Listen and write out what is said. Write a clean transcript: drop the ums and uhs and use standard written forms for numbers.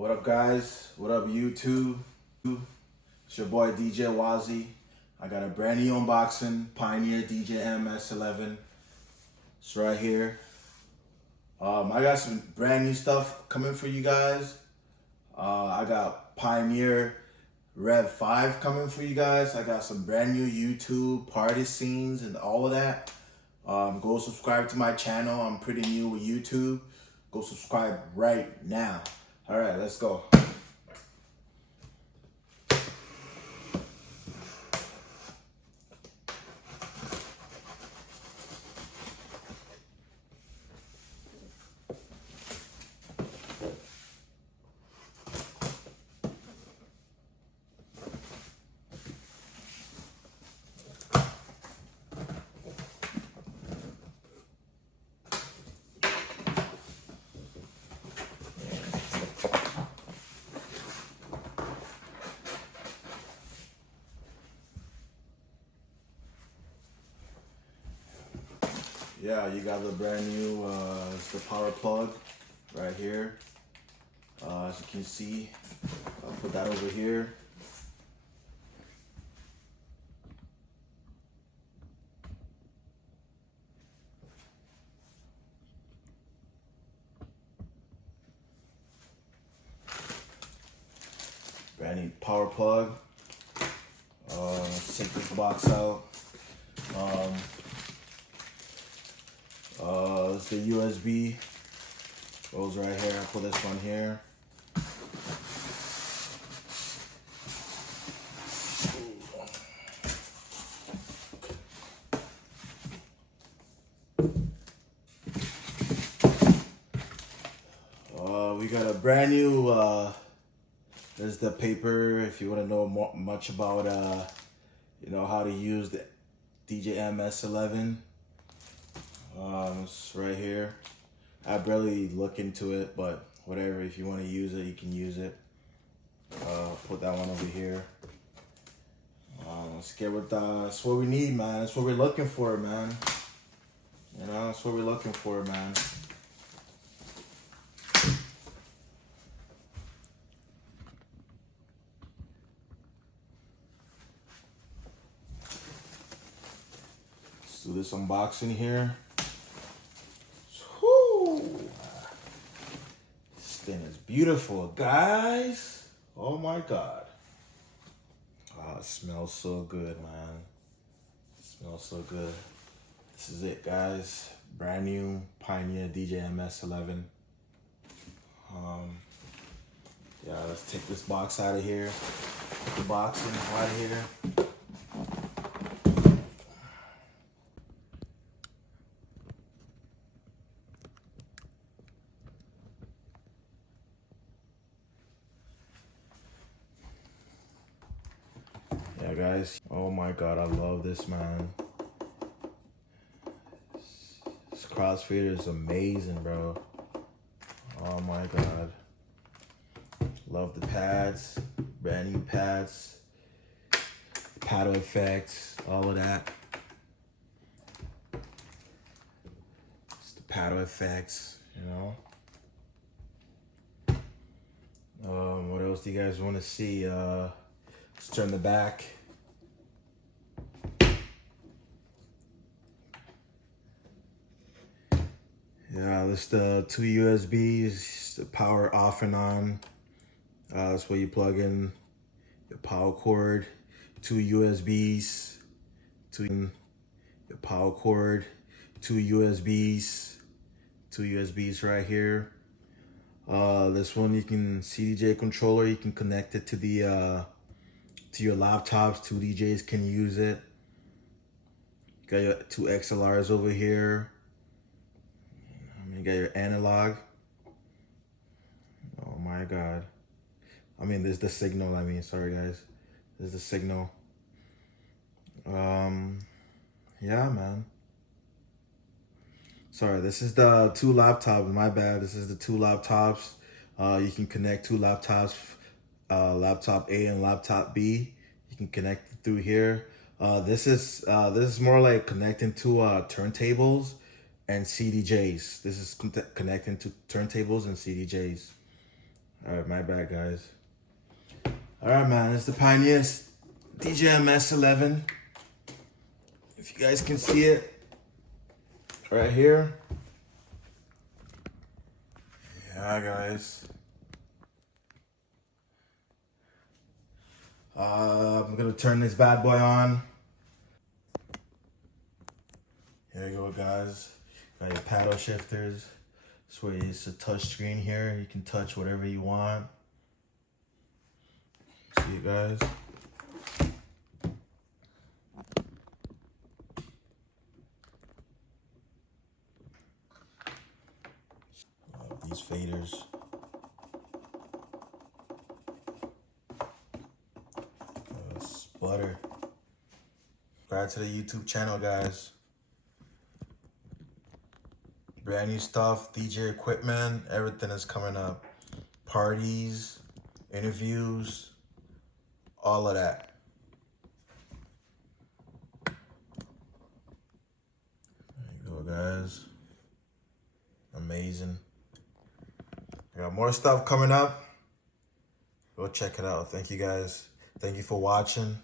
What up, guys? What up, YouTube? It's your boy DJ Wazzy. I got a brand new unboxing, Pioneer DJM S11. It's right here. I got some brand new stuff coming for you guys. I got Pioneer Rev 5 coming for you guys. I got some brand new YouTube party scenes and all of that. Go subscribe to my channel. I'm pretty new with YouTube. Go subscribe right now. All right, let's go. Yeah, you got the brand new, it's the power plug right here. As you can see, I'll put that over here. Brand new power plug. Let's take this box out. It's the USB. Goes right here. I put this one here. We got a brand new. There's the paper. If you want to know much about, how to use the DJM S11. It's right here. I barely look into it, but whatever. If you want to use it, you can use it. Put that one over here. Let's get with that's what we need, man. That's what we're looking for, man. That's what we're looking for, man. Let's do this unboxing here. This thing is beautiful, guys. Oh my God. Oh, it smells so good, man. It smells so good. This is it, guys. Brand new Pioneer DJM S11. Yeah, let's take this box out of here. Put the box out of here. Yeah, guys. Oh my God, I love this, man. This crossfader is amazing, bro. Oh my God. Love the pads, brand new pads, paddle effects, all of that. It's the paddle effects, What else do you guys want to see? Let's turn the back. Yeah, this the two USBs, the power off and on. That's where you plug in your power cord, two USBs, your power cord, two USBs right here. This one you can CDJ controller. You can connect it to the to your laptops. Two DJs can use it. You got your two XLRs over here. You got your analog. Oh my God. There's the signal. Sorry guys. There's the signal. Yeah, man. Sorry, this is the two laptops. My bad. This is the two laptops. You can connect two laptops, laptop A and laptop B. You can connect through here. This is more like connecting to turntables and CDJs. This is connecting to turntables and CDJs. All right, my bad, guys. All right, man, it's the Pioneers DJM S11. If you guys can see it right here. Yeah, guys. I'm gonna turn this bad boy on. Here you go, guys. Got your paddle shifters. This way it's a touch screen here. You can touch whatever you want. See you guys. These faders. Sputter. Subscribe to the YouTube channel, guys. Brand new stuff, DJ equipment, everything is coming up. Parties, interviews, all of that. There you go, guys. Amazing. I got more stuff coming up. Go check it out. Thank you, guys. Thank you for watching.